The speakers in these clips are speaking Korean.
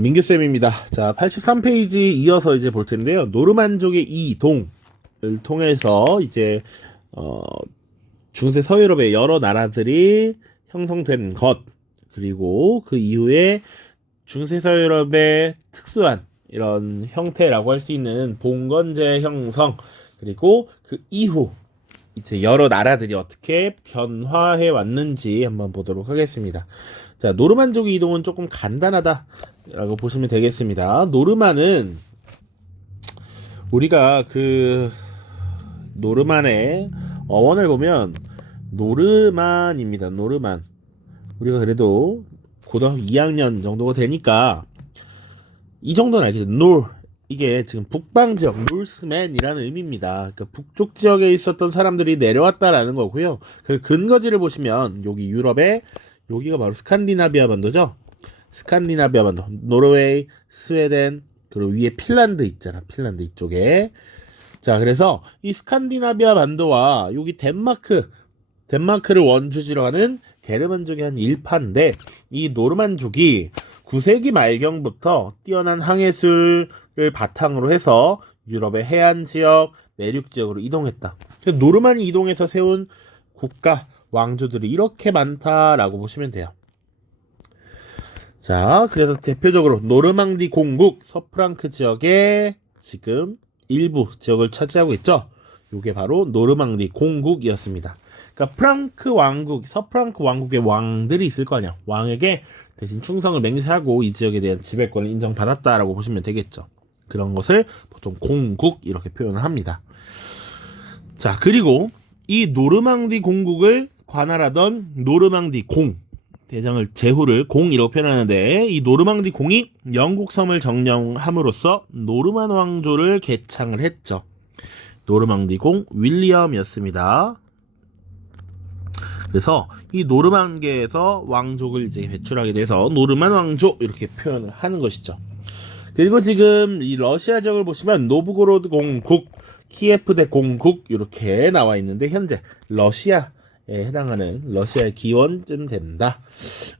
민규쌤입니다. 자, 83페이지 이어서 이제 볼 텐데요. 노르만족의 이동을 통해서 이제, 중세 서유럽의 여러 나라들이 형성된 것, 그리고 그 이후에 중세 서유럽의 특수한 이런 형태라고 할 수 있는 봉건제 형성, 그리고 그 이후 이제 여러 나라들이 어떻게 변화해 왔는지 한번 보도록 하겠습니다. 자, 노르만족의 이동은 조금 간단하다라고 보시면 되겠습니다. 노르만은 우리가 그 노르만의 어원을 보면 노르만입니다. 노르만. 우리가 그래도 고등학교 2학년 정도가 되니까 이 정도는 알겠죠. 이게 지금 북방 지역, 노스맨이라는 의미입니다. 그러니까 북쪽 지역에 있었던 사람들이 내려왔다라는 거고요. 그 근거지를 보시면 여기 유럽의 여기가 바로 스칸디나비아 반도죠. 스칸디나비아 반도, 노르웨이, 스웨덴, 그리고 위에 핀란드 있잖아. 핀란드 이쪽에. 자, 그래서 이 스칸디나비아 반도와 여기 덴마크를 원주지로 하는 게르만족의 한 일파인데, 이 노르만족이 9세기 말경부터 뛰어난 항해술을 바탕으로 해서 유럽의 해안 지역, 내륙 지역으로 이동했다. 노르만이 이동해서 세운 국가, 왕조들이 이렇게 많다라고 보시면 돼요. 자, 그래서 대표적으로 노르망디 공국, 서프랑크 지역의 지금 일부 지역을 차지하고 있죠. 이게 바로 노르망디 공국이었습니다. 그러니까 서프랑크 왕국의 왕들이 있을 거 아니야. 왕에게 대신 충성을 맹세하고 이 지역에 대한 지배권을 인정받았다라고 보시면 되겠죠. 그런 것을 보통 공국 이렇게 표현을 합니다. 자, 그리고 이 노르망디 공국을 관할하던 노르망디 공, 대장을 제후를 공이라고 표현하는데, 이 노르망디 공이 영국 섬을 점령함으로써 노르만 왕조를 개창을 했죠. 노르망디 공 윌리엄이었습니다. 그래서 이 노르만계에서 왕족을 이제 배출하게 돼서 노르만 왕조 이렇게 표현을 하는 것이죠. 그리고 지금 이 러시아 지역을 보시면 노브고로드 공국, 키예프대 공국 이렇게 나와 있는데, 현재 러시아에 해당하는 러시아의 기원쯤 된다.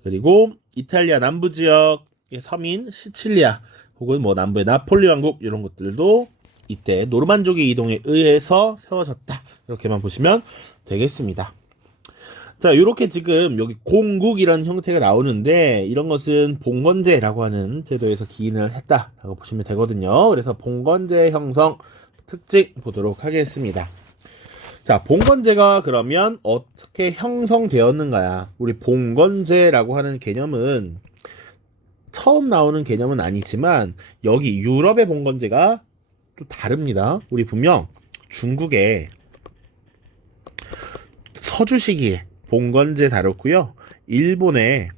그리고 이탈리아 남부 지역의 섬인 시칠리아 혹은 뭐 남부의 나폴리 왕국 이런 것들도 이때 노르만족의 이동에 의해서 세워졌다. 이렇게만 보시면 되겠습니다. 자, 이렇게 지금 여기 공국이라는 형태가 나오는데, 이런 것은 봉건제라고 하는 제도에서 기인을 했다라고 보시면 되거든요. 그래서 봉건제 형성 특징 보도록 하겠습니다. 자, 봉건제가 그러면 어떻게 형성되었는가야? 우리 봉건제라고 하는 개념은 처음 나오는 개념은 아니지만 여기 유럽의 봉건제가 또 다릅니다. 우리 분명 중국의 서주 시기에 봉건제 다뤘고요. 일본의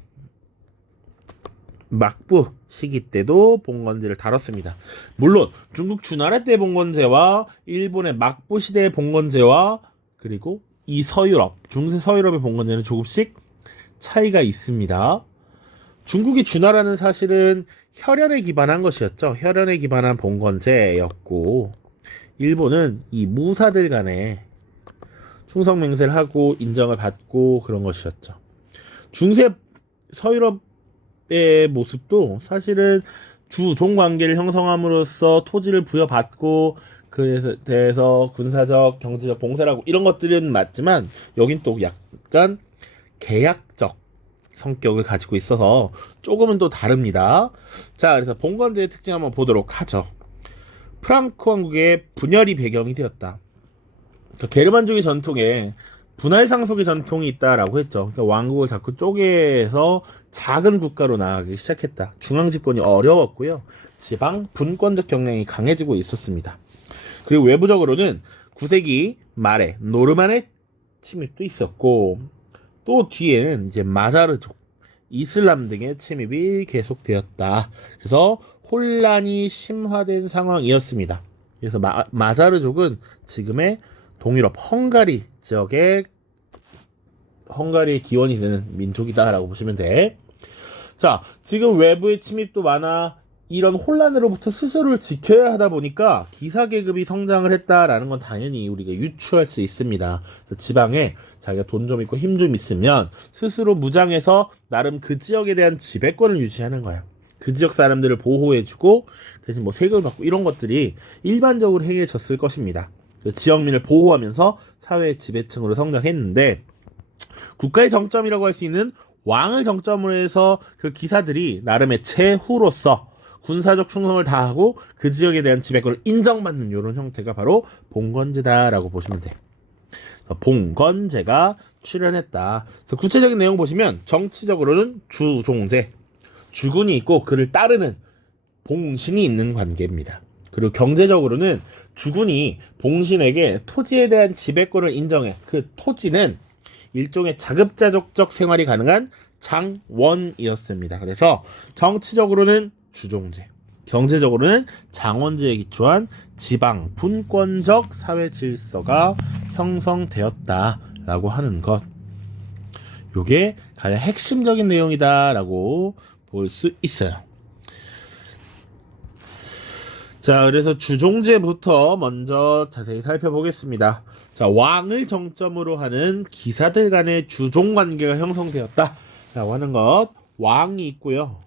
막부 시기 때도 봉건제를 다뤘습니다. 물론 중국 주나라 때 봉건제와 일본의 막부 시대의 봉건제와 그리고 이 중세 서유럽의 봉건제는 조금씩 차이가 있습니다. 중국의 주나라는 사실은 혈연에 기반한 것이었죠. 혈연에 기반한 봉건제였고, 일본은 이 무사들 간에 충성 맹세를 하고 인정을 받고 그런 것이었죠. 중세 서유럽의 모습도 사실은 주종 관계를 형성함으로써 토지를 부여받고 그에 대해서 군사적, 경제적 봉사를 하고 이런 것들은 맞지만, 여긴 또 약간 계약적 성격을 가지고 있어서 조금은 또 다릅니다. 자, 그래서 봉건제의 특징 한번 보도록 하죠. 프랑크 왕국의 분열이 배경이 되었다. 게르만족의 전통에 분할 상속의 전통이 있다라고 했죠. 그러니까 왕국을 자꾸 쪼개서 작은 국가로 나아가기 시작했다. 중앙 집권이 어려웠고요. 지방 분권적 경향이 강해지고 있었습니다. 그리고 외부적으로는 9세기 말에 노르만의 침입도 있었고, 또 뒤에는 이제 마자르족, 이슬람 등의 침입이 계속되었다. 그래서 혼란이 심화된 상황이었습니다. 그래서 마자르족은 지금의 동유럽 헝가리 지역의 헝가리의 기원이 되는 민족이다라고 보시면 돼. 자, 지금 외부의 침입도 많아 이런 혼란으로부터 스스로를 지켜야 하다 보니까 기사계급이 성장을 했다라는 건 당연히 우리가 유추할 수 있습니다. 그래서 지방에 자기가 돈 좀 있고 힘 좀 있으면 스스로 무장해서 나름 그 지역에 대한 지배권을 유지하는 거야. 그 지역 사람들을 보호해주고 대신 뭐 세금을 받고 이런 것들이 일반적으로 행해졌을 것입니다. 지역민을 보호하면서 사회의 지배층으로 성장했는데 국가의 정점이라고 할 수 있는 왕을 정점으로 해서 그 기사들이 나름의 제후로서 군사적 충성을 다하고 그 지역에 대한 지배권을 인정받는 이런 형태가 바로 봉건제다라고 보시면 돼요. 봉건제가 출현했다. 그래서 구체적인 내용 보시면 정치적으로는 주종제, 주군이 있고 그를 따르는 봉신이 있는 관계입니다. 그리고 경제적으로는 주군이 봉신에게 토지에 대한 지배권을 인정해. 그 토지는 일종의 자급자족적 생활이 가능한 장원이었습니다. 그래서 정치적으로는 주종제, 경제적으로는 장원제에 기초한 지방 분권적 사회 질서가 형성되었다라고 하는 것. 요게 가장 핵심적인 내용이다라고 볼 수 있어요. 자, 그래서 주종제부터 먼저 자세히 살펴보겠습니다. 자, 왕을 정점으로 하는 기사들 간의 주종 관계가 형성되었다라고 하는 것. 왕이 있고요.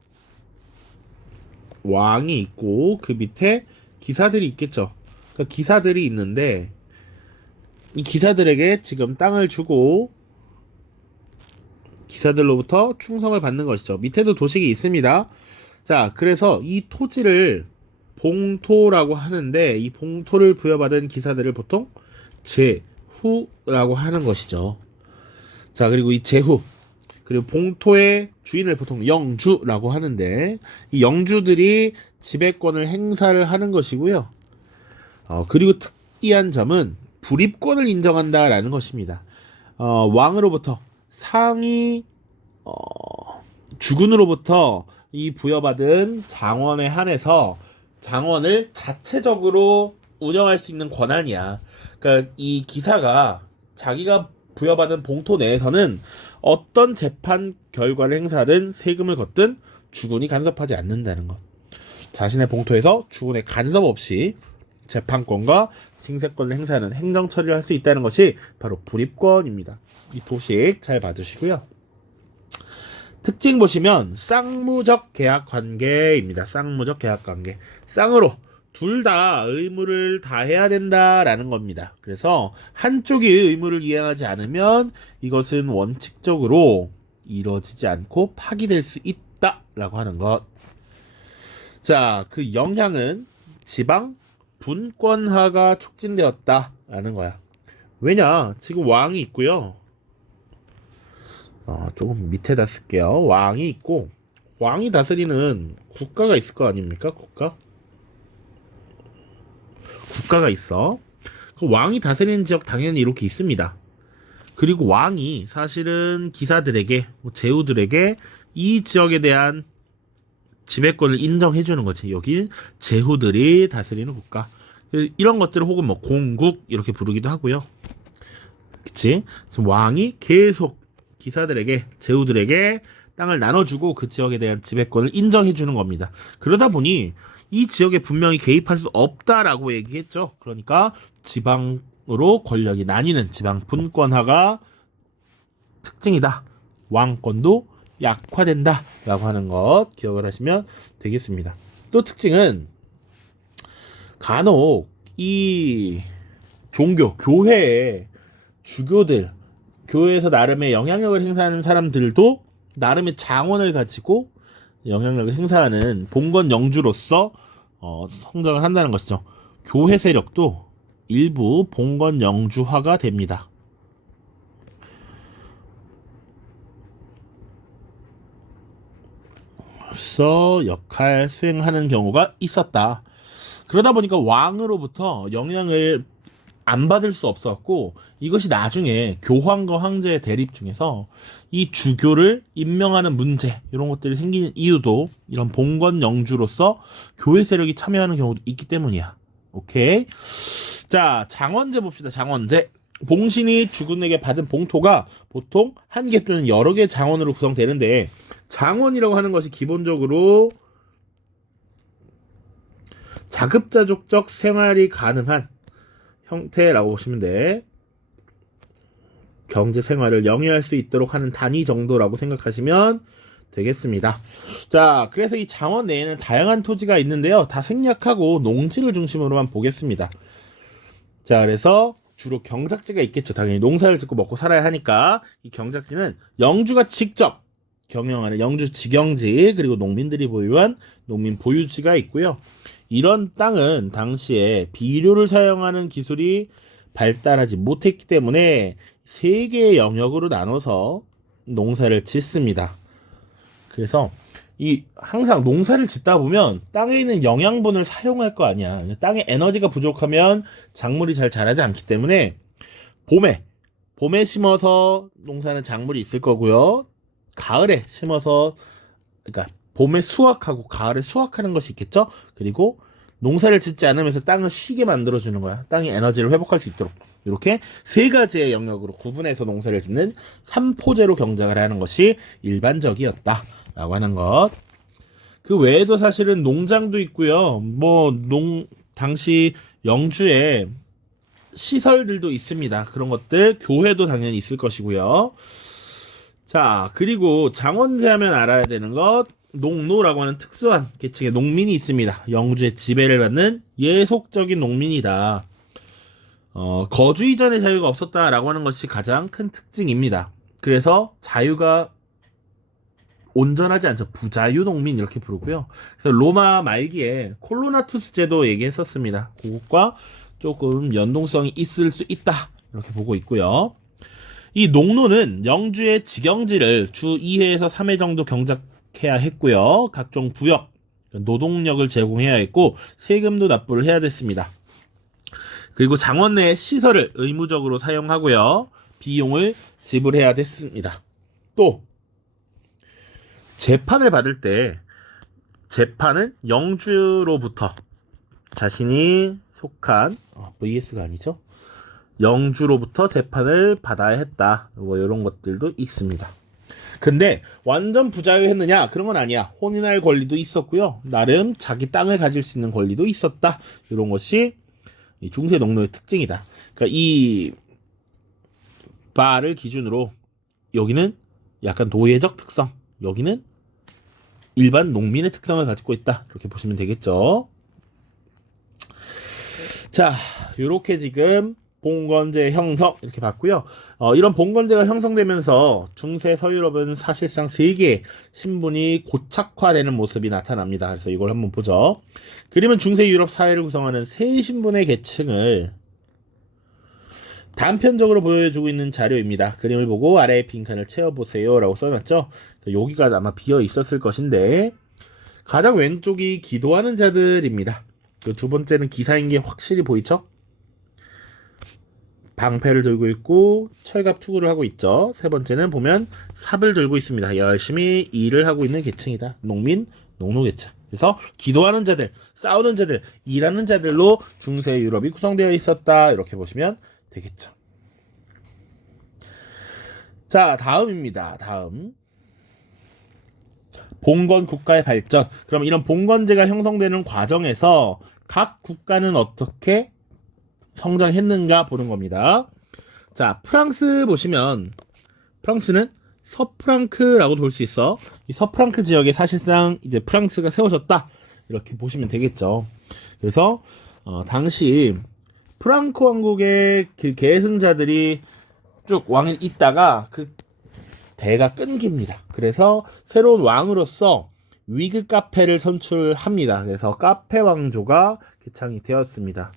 왕이 있고 그 밑에 기사들이 있겠죠. 그러니까 기사들이 있는데 이 기사들에게 지금 땅을 주고 기사들로부터 충성을 받는 것이죠. 밑에도 도식이 있습니다. 자, 그래서 이 토지를 봉토라고 하는데 이 봉토를 부여받은 기사들을 보통 제후라고 하는 것이죠. 자, 그리고 이 제후 그리고 봉토의 주인을 보통 영주라고 하는데 이 영주들이 지배권을 행사를 하는 것이고요. 그리고 특이한 점은 불입권을 인정한다라는 것입니다. 왕으로부터 상위 주군으로부터 이 부여받은 장원에 한해서 장원을 자체적으로 운영할 수 있는 권한이야. 그러니까 이 기사가 자기가 부여받은 봉토 내에서는 어떤 재판 결과를 행사하든 세금을 걷든 주군이 간섭하지 않는다는 것. 자신의 봉토에서 주군의 간섭 없이 재판권과 징세권을 행사하는 행정 처리를 할 수 있다는 것이 바로 불입권입니다. 이 도식 잘 봐주시고요. 특징 보시면 쌍무적 계약 관계입니다. 쌍무적 계약 관계. 쌍으로 둘 다 의무를 다해야 된다라는 겁니다. 그래서 한쪽이 의무를 이행하지 않으면 이것은 원칙적으로 이루어지지 않고 파기될 수 있다라고 하는 것. 자, 그 영향은 지방 분권화가 촉진되었다라는 거야. 왜냐? 지금 왕이 있고요. 조금 밑에다 쓸게요. 왕이 있고 왕이 다스리는 국가가 있을 거 아닙니까? 국가가 있어. 그 왕이 다스리는 지역 당연히 이렇게 있습니다. 그리고 왕이 사실은 기사들에게, 제후들에게 이 지역에 대한 지배권을 인정해 주는 거지. 여기 제후들이 다스리는 국가. 이런 것들을 혹은 뭐 공국 이렇게 부르기도 하고요. 그치? 지금 왕이 계속 기사들에게, 제후들에게 땅을 나눠주고 그 지역에 대한 지배권을 인정해 주는 겁니다. 그러다 보니 이 지역에 분명히 개입할 수 없다라고 얘기했죠. 그러니까 지방으로 권력이 나뉘는 지방 분권화가 특징이다. 왕권도 약화된다 라고 하는 것 기억을 하시면 되겠습니다. 또 특징은 간혹 이 종교, 교회의 주교들, 교회에서 나름의 영향력을 행사하는 사람들도 나름의 장원을 가지고 영향력을 행사하는 봉건 영주로서 성장을 한다는 것이죠. 교회 세력도 일부 봉건 영주화가 됩니다. 그래서 역할 수행하는 경우가 있었다. 그러다 보니까 왕으로부터 영향을 안 받을 수 없었고 이것이 나중에 교황과 황제의 대립 중에서 이 주교를 임명하는 문제 이런 것들이 생기는 이유도 이런 봉건 영주로서 교회 세력이 참여하는 경우도 있기 때문이야. 오케이. 자, 장원제 봅시다. 장원제. 봉신이 주군에게 받은 봉토가 보통 한 개 또는 여러 개의 장원으로 구성되는데 장원이라고 하는 것이 기본적으로 자급자족적 생활이 가능한 형태라고 보시면 돼. 경제 생활을 영위할 수 있도록 하는 단위 정도라고 생각하시면 되겠습니다. 자, 그래서 이 장원 내에는 다양한 토지가 있는데요. 다 생략하고 농지를 중심으로만 보겠습니다. 자, 그래서 주로 경작지가 있겠죠. 당연히 농사를 짓고 먹고 살아야 하니까 이 경작지는 영주가 직접 경영하는 영주 직영지, 그리고 농민들이 보유한 농민 보유지가 있고요. 이런 땅은 당시에 비료를 사용하는 기술이 발달하지 못했기 때문에 세 개의 영역으로 나눠서 농사를 짓습니다. 그래서 이 항상 농사를 짓다 보면 땅에 있는 영양분을 사용할 거 아니야. 땅에 에너지가 부족하면 작물이 잘 자라지 않기 때문에 봄에 심어서 농사는 작물이 있을 거고요. 가을에 심어서, 그러니까 봄에 수확하고 가을에 수확하는 것이 있겠죠. 그리고 농사를 짓지 않으면서 땅을 쉬게 만들어주는 거야. 땅이 에너지를 회복할 수 있도록. 이렇게 세 가지의 영역으로 구분해서 농사를 짓는 삼포제로 경작을 하는 것이 일반적이었다라고 하는 것. 그 외에도 사실은 농장도 있고요. 당시 영주에 시설들도 있습니다. 그런 것들, 교회도 당연히 있을 것이고요. 자, 그리고 장원제 하면 알아야 되는 것, 농노라고 하는 특수한 계층의 농민이 있습니다. 영주의 지배를 받는 예속적인 농민이다. 거주 이전의 자유가 없었다라고 하는 것이 가장 큰 특징입니다. 그래서 자유가 온전하지 않죠. 부자유 농민 이렇게 부르고요. 그래서 로마 말기에 콜로나투스 제도 얘기했었습니다. 그것과 조금 연동성이 있을 수 있다 이렇게 보고 있고요. 이 농노는 영주의 직영지를 주 2회에서 3회 정도 경작해야 했고요. 각종 부역, 노동력을 제공해야 했고 세금도 납부를 해야 됐습니다. 그리고 장원 내의 시설을 의무적으로 사용하고요. 비용을 지불해야 됐습니다. 또 재판을 받을 때 재판은 영주로부터 자신이 속한 VS가 아니죠. 영주로부터 재판을 받아야 했다. 이런 것들도 있습니다. 근데 완전 부자유했느냐? 그런 건 아니야. 혼인할 권리도 있었고요. 나름 자기 땅을 가질 수 있는 권리도 있었다. 이런 것이 이 중세 농노의 특징이다. 그러니까 이 바를 기준으로 여기는 약간 노예적 특성, 여기는 일반 농민의 특성을 가지고 있다. 이렇게 보시면 되겠죠. 자, 요렇게 지금 봉건제 형성 이렇게 봤고요. 이런 봉건제가 형성되면서 중세 서유럽은 사실상 3개의 신분이 고착화되는 모습이 나타납니다. 그래서 이걸 한번 보죠. 그림은 중세 유럽 사회를 구성하는 세 신분의 계층을 단편적으로 보여주고 있는 자료입니다. 그림을 보고 아래의 빈칸을 채워보세요 라고 써놨죠. 여기가 아마 비어 있었을 것인데 가장 왼쪽이 기도하는 자들입니다. 그 두 번째는 기사인 게 확실히 보이죠? 방패를 들고 있고 철갑 투구를 하고 있죠. 세 번째는 보면 삽을 들고 있습니다. 열심히 일을 하고 있는 계층이다. 농민, 농노계층. 그래서 기도하는 자들, 싸우는 자들, 일하는 자들로 중세 유럽이 구성되어 있었다. 이렇게 보시면 되겠죠. 자, 다음입니다. 다음. 봉건 국가의 발전. 그럼 이런 봉건제가 형성되는 과정에서 각 국가는 어떻게 성장했는가 보는 겁니다. 자, 프랑스 보시면 프랑스는 서프랑크라고 볼 수 있어. 이 서프랑크 지역에 사실상 이제 프랑스가 세워졌다. 이렇게 보시면 되겠죠. 그래서 당시 프랑크 왕국의 그 계승자들이 쭉 왕이 있다가 그 대가 끊깁니다. 그래서 새로운 왕으로서 위그 카페를 선출합니다. 그래서 카페 왕조가 개창이 되었습니다.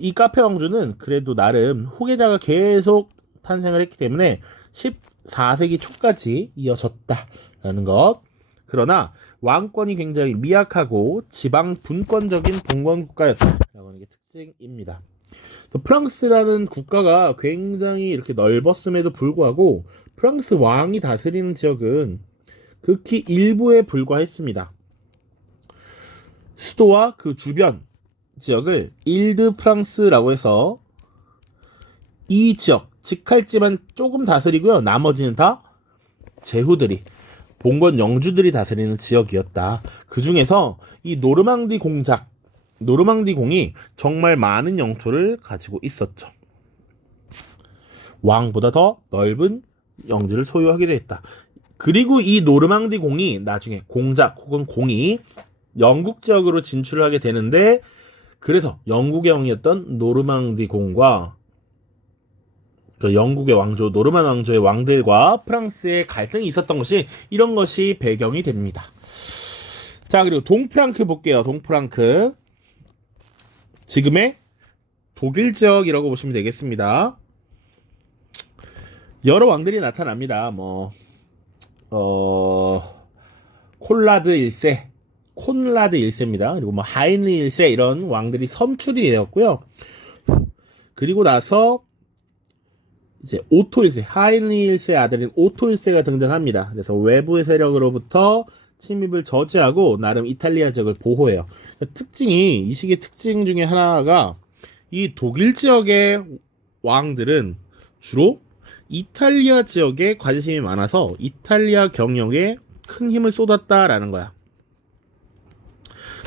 이 카페 왕조는 그래도 나름 후계자가 계속 탄생을 했기 때문에 14세기 초까지 이어졌다라는 것. 그러나 왕권이 굉장히 미약하고 지방 분권적인 봉건 국가였다라고 하는 게 특징입니다. 프랑스라는 국가가 굉장히 이렇게 넓었음에도 불구하고 프랑스 왕이 다스리는 지역은 극히 일부에 불과했습니다. 수도와 그 주변 지역을 일드 프랑스라고 해서 이 지역, 직할지만 조금 다스리고요. 나머지는 다 제후들이, 봉건 영주들이 다스리는 지역이었다. 그 중에서 이 노르망디 공이 정말 많은 영토를 가지고 있었죠. 왕보다 더 넓은 영지를 소유하기도 했다. 그리고 이 노르망디 공이 나중에 공작 혹은 공이 영국 지역으로 진출을 하게 되는데, 그래서 영국의 왕이었던 노르망디 공과 그 영국의 왕조 노르만 왕조의 왕들과 프랑스의 갈등이 있었던 것이, 이런 것이 배경이 됩니다. 자, 그리고 동프랑크 볼게요. 동프랑크, 지금의 독일 지역이라고 보시면 되겠습니다. 여러 왕들이 나타납니다. 콘라드 1세입니다. 그리고 하인리 1세, 이런 왕들이 선출이 되었고요. 그리고 나서 이제 오토 1세, 하인리 1세의 아들인 오토 1세가 등장합니다. 그래서 외부의 세력으로부터 침입을 저지하고 나름 이탈리아 지역을 보호해요. 특징이, 이 시기의 특징 중에 하나가, 이 독일 지역의 왕들은 주로 이탈리아 지역에 관심이 많아서 이탈리아 경영에 큰 힘을 쏟았다라는 거야.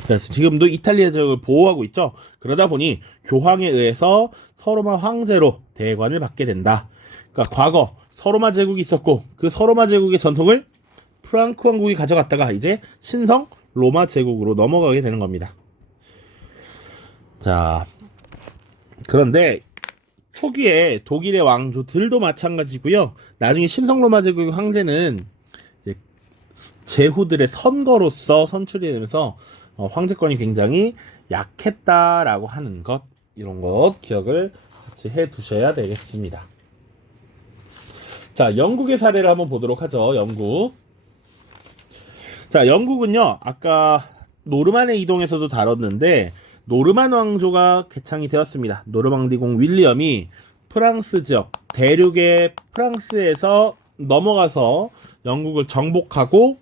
그래서 지금도 이탈리아 지역을 보호하고 있죠. 그러다 보니 교황에 의해서 서로마 황제로 대관을 받게 된다. 그러니까 과거 서로마 제국이 있었고, 그 서로마 제국의 전통을 프랑크 왕국이 가져갔다가 이제 신성 로마 제국으로 넘어가게 되는 겁니다. 자, 그런데 초기에 독일의 왕조들도 마찬가지고요. 나중에 신성 로마 제국의 황제는 이제 제후들의 선거로서 선출이 되면서 황제권이 굉장히 약했다라고 하는 것, 이런 것 기억을 같이 해 두셔야 되겠습니다. 자, 영국의 사례를 한번 보도록 하죠. 영국. 자, 영국은요, 아까 노르만의 이동에서도 다뤘는데, 노르만 왕조가 개창이 되었습니다. 노르망디공 윌리엄이 프랑스 지역, 대륙의 프랑스에서 넘어가서 영국을 정복하고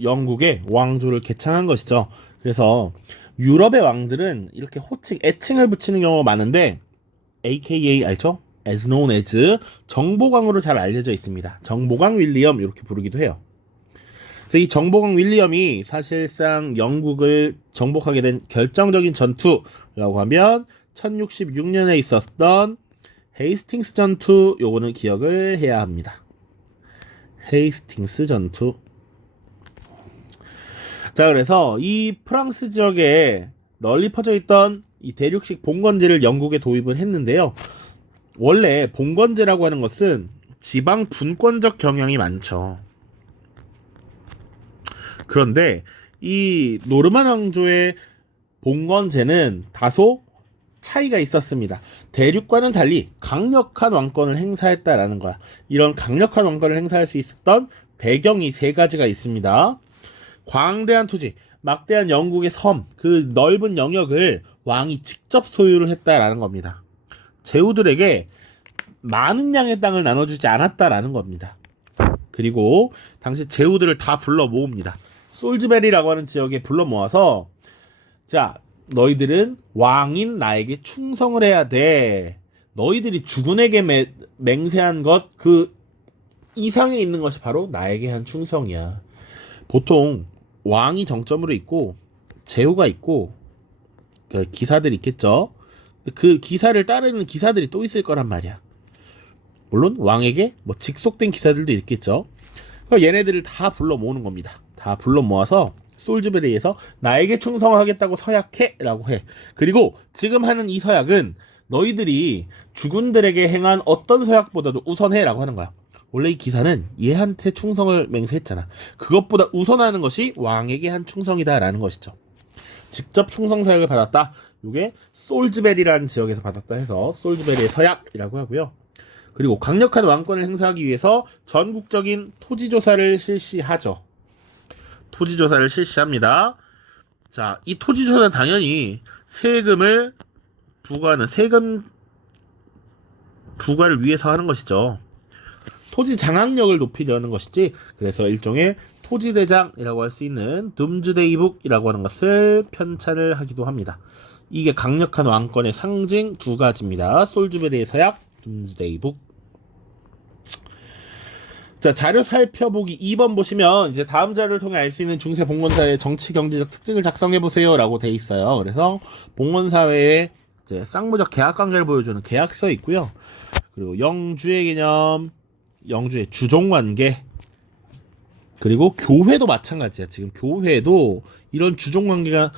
영국의 왕조를 개창한 것이죠. 그래서 유럽의 왕들은 이렇게 호칭, 애칭을 붙이는 경우가 많은데, AKA 알죠? as known as 정보광으로 잘 알려져 있습니다. 정보광 윌리엄, 이렇게 부르기도 해요. 그래서 이 정보광 윌리엄이 사실상 영국을 정복하게 된 결정적인 전투라고 하면 1066년에 있었던 헤이스팅스 전투, 요거는 기억을 해야 합니다. 헤이스팅스 전투. 자, 그래서 이 프랑스 지역에 널리 퍼져 있던 이 대륙식 봉건제를 영국에 도입을 했는데요. 원래 봉건제라고 하는 것은 지방 분권적 경향이 많죠. 그런데 이 노르만 왕조의 봉건제는 다소 차이가 있었습니다. 대륙과는 달리 강력한 왕권을 행사했다라는 거야. 이런 강력한 왕권을 행사할 수 있었던 배경이 세 가지가 있습니다. 광대한 토지, 막대한 영국의 섬, 그 넓은 영역을 왕이 직접 소유를 했다라는 겁니다. 제후들에게 많은 양의 땅을 나눠주지 않았다라는 겁니다. 그리고 당시 제후들을 다 불러 모읍니다. 솔즈베리라고 하는 지역에 불러 모아서, 자, 너희들은 왕인 나에게 충성을 해야 돼. 너희들이 주군에게 맹세한 것 그 이상에 있는 것이 바로 나에게 한 충성이야. 보통 왕이 정점으로 있고 제후가 있고 기사들이 있겠죠. 그 기사를 따르는 기사들이 또 있을 거란 말이야. 물론 왕에게 직속된 기사들도 있겠죠. 얘네들을 다 불러 모으는 겁니다. 다 불러 모아서 솔즈베리에서 나에게 충성하겠다고 서약해 라고 해. 그리고 지금 하는 이 서약은 너희들이 주군들에게 행한 어떤 서약보다도 우선해 라고 하는 거야. 원래 이 기사는 얘한테 충성을 맹세했잖아. 그것보다 우선하는 것이 왕에게 한 충성이다 라는 것이죠. 직접 충성 서약을 받았다. 이게 솔즈베리라는 지역에서 받았다 해서 솔즈베리의 서약이라고 하고요. 그리고 강력한 왕권을 행사하기 위해서 전국적인 토지조사를 실시하죠. 토지조사를 실시합니다. 자, 이 토지조사는 당연히 세금을 부과하는 세금 부과를 위해서 하는 것이죠. 토지 장악력을 높이려는 것이지. 그래서 일종의 토지대장이라고 할 수 있는 둠즈데이북이라고 하는 것을 편찬을 하기도 합니다. 이게 강력한 왕권의 상징 두 가지입니다. 솔즈베리의 서약, 둠즈데이북. 자, 자료 살펴보기 2번 보시면 이제 다음 자료를 통해 알 수 있는 중세 봉건사회의 정치 경제적 특징을 작성해 보세요 라고 돼 있어요. 그래서 봉건사회의 이제 쌍무적 계약 관계를 보여주는 계약서 있고요. 그리고 영주의 개념, 영주의 주종 관계, 그리고 교회도 마찬가지야. 지금 교회도 이런 주종관계가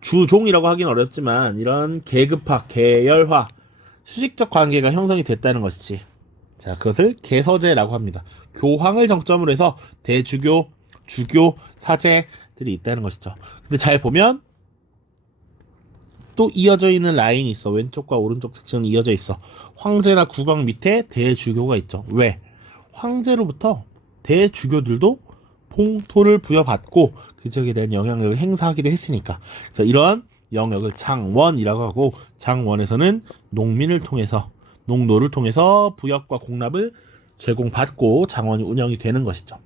주종이라고 하긴 어렵지만 이런 계급화, 계열화, 수직적 관계가 형성이 됐다는 것이지. 자, 그것을 계서제라고 합니다. 교황을 정점으로 해서 대주교, 주교, 사제들이 있다는 것이죠. 근데 잘 보면 또 이어져 있는 라인이 있어. 왼쪽과 오른쪽 섹션은 이어져 있어. 황제나 국왕 밑에 대주교가 있죠. 왜? 황제로부터 대주교들도 봉토를 부여받고 그 지역에 대한 영향력을 행사하기도 했으니까. 그래서 이런 영역을 장원이라고 하고, 장원에서는 농민을 통해서, 농노를 통해서 부역과 공납을 제공받고 장원이 운영이 되는 것이죠.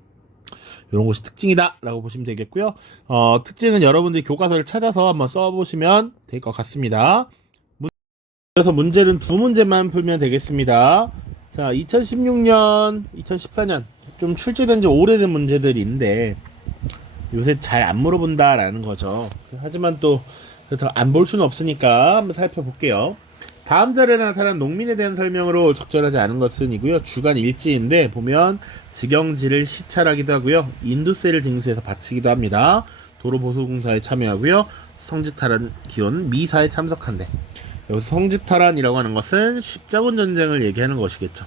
이런 것이 특징이다 라고 보시면 되겠고요. 특징은 여러분들이 교과서를 찾아서 한번 써보시면 될 것 같습니다. 그래서 문제는 두 문제만 풀면 되겠습니다. 자, 2016년, 2014년 좀 출제된 지 오래된 문제들인데 요새 잘 안 물어본다라는 거죠. 하지만 또 안 볼 수는 없으니까 한번 살펴볼게요. 다음 자료에 나타난 농민에 대한 설명으로 적절하지 않은 것은 이고요. 주간 일지인데 보면 직영지를 시찰하기도 하고요. 인두세를 징수해서 바치기도 합니다. 도로보수공사에 참여하고요. 성지탈환 기원 미사에 참석한대. 여기서 성지탈환이라고 하는 것은 십자군 전쟁을 얘기하는 것이겠죠.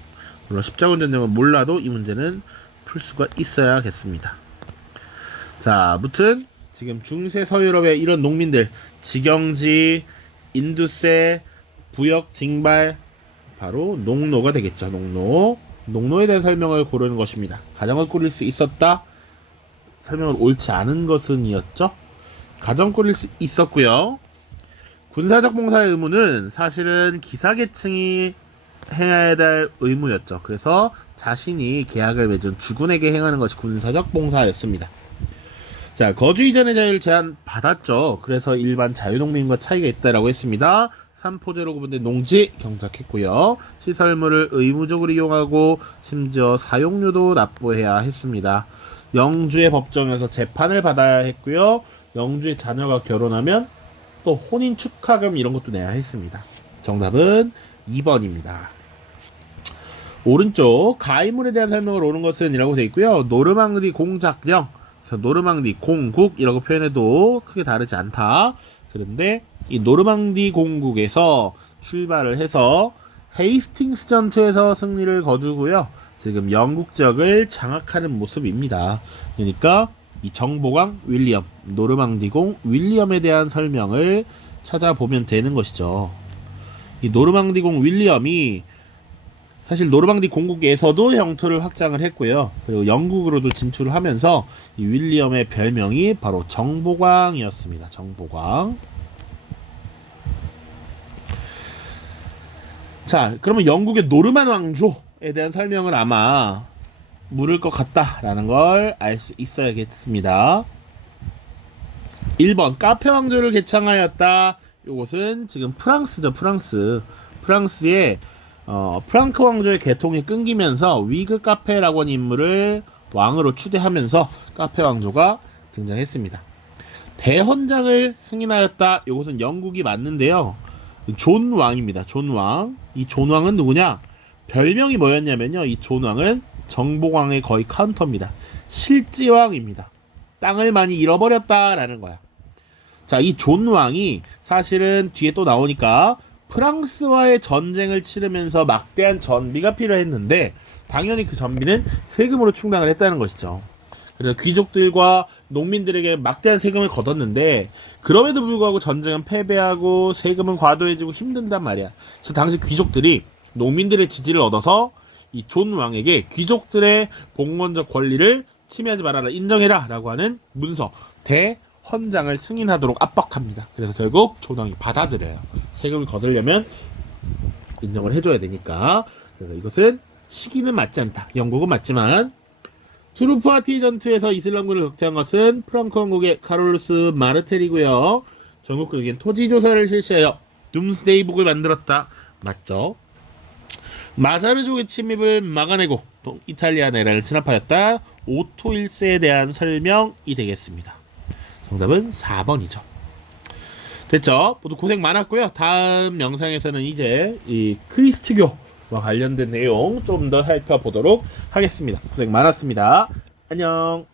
물론 십자군 전쟁을 몰라도 이 문제는 풀 수가 있어야겠습니다. 자, 아무튼 지금 중세 서유럽의 이런 농민들, 직영지, 인두세, 부역, 징발, 바로 농노가 되겠죠. 농노에 대한 설명을 고르는 것입니다. 가정을 꾸릴 수 있었다. 설명을 옳지 않은 것은 이었죠. 가정 꾸릴 수 있었고요. 군사적 봉사의 의무는 사실은 기사계층이 행해야 될 의무였죠. 그래서 자신이 계약을 맺은 주군에게 행하는 것이 군사적 봉사였습니다. 자, 거주 이전의 자유를 제한받았죠. 그래서 일반 자유농민과 차이가 있다라고 했습니다. 삼포제로 구분된 농지 경작했고요. 시설물을 의무적으로 이용하고 심지어 사용료도 납부해야 했습니다. 영주의 법정에서 재판을 받아야 했고요. 영주의 자녀가 결혼하면 또 혼인 축하금 이런 것도 내야 했습니다. 정답은 2번입니다. 오른쪽 가이물에 대한 설명을 옳은 것은 이라고 되어 있고요. 노르망디 공작령, 그래서 노르망디 공국이라고 표현해도 크게 다르지 않다. 그런데 이 노르망디 공국에서 출발을 해서 헤이스팅스 전투에서 승리를 거두고요. 지금 영국 지역을 장악하는 모습입니다. 그러니까 이 정보강 윌리엄, 노르망디공 윌리엄에 대한 설명을 찾아보면 되는 것이죠. 이 노르망디공 윌리엄이 사실 노르망디 공국에서도 영토를 확장을 했고요. 그리고 영국으로도 진출을 하면서 이 윌리엄의 별명이 바로 정보광이었습니다. 정보광. 자, 그러면 영국의 노르만 왕조에 대한 설명을 아마 물을 것 같다라는 걸 알 수 있어야겠습니다. 1번 카페 왕조를 개창하였다. 이것은 지금 프랑스죠. 프랑스의 프랑크 왕조의 계통이 끊기면서 위그 카페라고 하는 인물을 왕으로 추대하면서 카페 왕조가 등장했습니다. 대헌장을 승인하였다. 이것은 영국이 맞는데요. 존 왕입니다. 존 왕. 이 존 왕은 누구냐? 별명이 뭐였냐면요. 이 존 왕은 정보왕의 거의 카운터입니다. 실지왕입니다. 땅을 많이 잃어버렸다라는 거야. 자, 이 존 왕이 사실은 뒤에 또 나오니까 프랑스와의 전쟁을 치르면서 막대한 전비가 필요했는데 당연히 그 전비는 세금으로 충당을 했다는 것이죠. 그래서 귀족들과 농민들에게 막대한 세금을 걷었는데 그럼에도 불구하고 전쟁은 패배하고 세금은 과도해지고 힘든단 말이야. 그래서 당시 귀족들이 농민들의 지지를 얻어서 이 존 왕에게 귀족들의 봉건적 권리를 침해하지 말아라, 인정해라 라고 하는 문서 대헌장을 승인하도록 압박합니다. 그래서 결국 존 왕이 받아들여요. 세금을 거두려면 인정을 해줘야 되니까. 그래서 이것은 시기는 맞지 않다. 영국은 맞지만 트루파티 전투에서 이슬람군을 격퇴한 것은 프랑크 왕국의 카롤루스 마르텔이고요. 전국적인 토지 조사를 실시하여 둠스데이북을 만들었다. 맞죠? 마자르족의 침입을 막아내고 이탈리아 내란을 진압하였다. 오토 1세에 대한 설명이 되겠습니다. 정답은 4번이죠. 됐죠? 모두 고생 많았고요. 다음 영상에서는 이제 이 크리스트교와 관련된 내용 좀 더 살펴보도록 하겠습니다. 고생 많았습니다. 안녕.